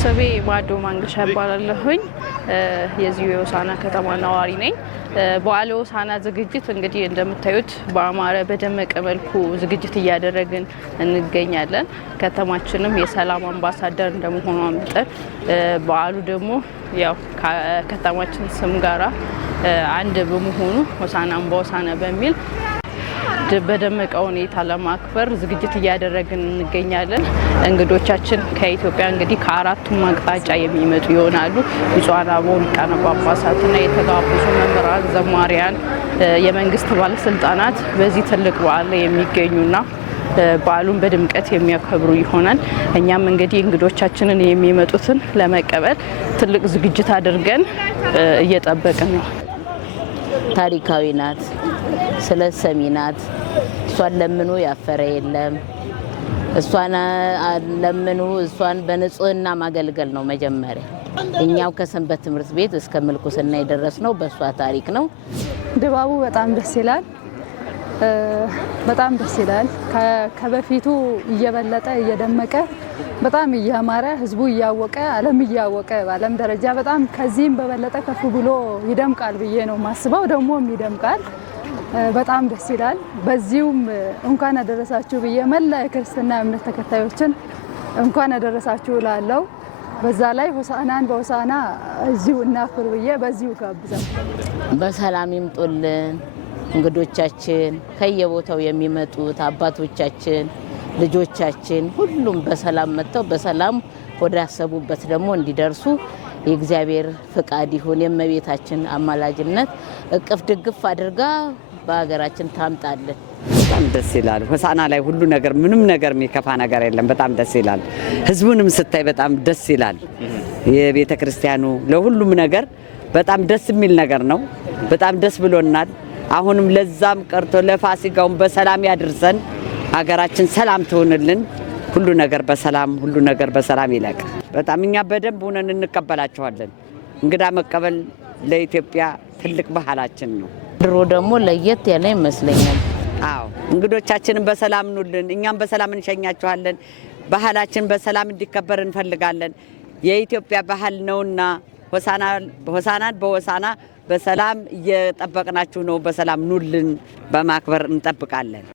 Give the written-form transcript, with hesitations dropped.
ስሜ ማዶ ማንገሻ ይባላለሁኝ የዚሁ የሆሳዕና ከተማ ነዋሪ ነኝ። በዓለ ሆሳዕና ዝግጅት እንግዲህ እንደምታዩት በአማረ በደመቀ መልኩ ዝግጅት እያደረግን እንገኛለን። ከተማችንም የሰላም አምባሳደር እንደመሆኗ መጠን በዓሉ ደግሞ ያው ከተማችን ስም ጋራ አንድ በመሆኑ ሆሳዕናም በሆሳዕና በሚል በደመቀ ሁኔታ ለማክበር ዝግጅት እያደረግን እንገኛለን። እንግዶቻችን ከኢትዮጵያ እንግዲህ ከአራቱም አቅጣጫ የሚመጡ ይሆናሉ። ብፁዓን አበው ሊቃነ ጳጳሳትና የተጋበዙ መምህራን፣ ዘማሪያን፣ የመንግስት ባለስልጣናት በዚህ ትልቅ በዓል ላይ የሚገኙና በዓሉን በድምቀት የሚያከብሩ ይሆናል። እኛም እንግዲህ እንግዶቻችንን የሚመጡትን ለመቀበል ትልቅ ዝግጅት አድርገን እየጠበቅን ነው። ታሪካዊ ናት፣ ስለሰሚ ናት። እሷን ለምኑ ያፈረ የለም። እሷን ለምኑ፣ እሷን በንጹህና ማገልገል ነው መጀመሪያ። እኛው ከሰንበት ትምህርት ቤት እስከ ምልኩስና የደረስነው በእሷ ታሪክ ነው። ድባቡ በጣም ደስ ይላል። በጣም ደስ ይላል። ከበፊቱ እየበለጠ እየደመቀ በጣም እያማረ ህዝቡ እያወቀ ዓለም እያወቀ በዓለም ደረጃ በጣም ከዚህም በበለጠ ከፍ ብሎ ይደምቃል ብዬ ነው ማስበው። ደግሞም ይደምቃል። በጣም ደስ ይላል። በዚሁም እንኳን አደረሳችሁ ብዬ መላ የክርስትና እምነት ተከታዮችን እንኳን አደረሳችሁ እላለሁ። በዛ ላይ ሆሳዕናን በሆሳዕና እዚሁ እናክብር ብዬ በዚሁ ጋብዛለሁ። በሰላም ይምጡልን እንግዶቻችን፣ ከየቦታው የሚመጡት አባቶቻችን፣ ልጆቻችን ሁሉም በሰላም መጥተው በሰላም ወደ ያሰቡበት ደግሞ እንዲደርሱ የእግዚአብሔር ፍቃድ ይሁን። የእመቤታችን አማላጅነት እቅፍ ድግፍ አድርጋ በሀገራችን ታምጣልን። በጣም ደስ ይላል። ሆሳዕና ላይ ሁሉ ነገር ምንም ነገር የሚከፋ ነገር የለም። በጣም ደስ ይላል። ህዝቡንም ስታይ በጣም ደስ ይላል። የቤተ ክርስቲያኑ ለሁሉም ነገር በጣም ደስ የሚል ነገር ነው። በጣም ደስ ብሎናል። አሁንም ለዛም ቀርቶ ለፋሲካውን በሰላም ያድርሰን። ሀገራችን ሰላም ትሆንልን። ሁሉ ነገር በሰላም ይለቅ። በጣም እኛ በደንብ ሆነን እንቀበላቸዋለን። እንግዳ መቀበል ለኢትዮጵያ ትልቅ ባህላችን ነው። ድሮ ደግሞ ለየት ያለ ይመስለኛል። አዎ እንግዶቻችንን በሰላም ኑልን፣ እኛም በሰላም እንሸኛቸዋለን። ባህላችን በሰላም እንዲከበር እንፈልጋለን። የኢትዮጵያ ባህል ነውና ሆሳዕናን በሆሳዕና በሰላም እየጠበቅናችሁ ነው። በሰላም ኑልን፣ በማክበር እንጠብቃለን።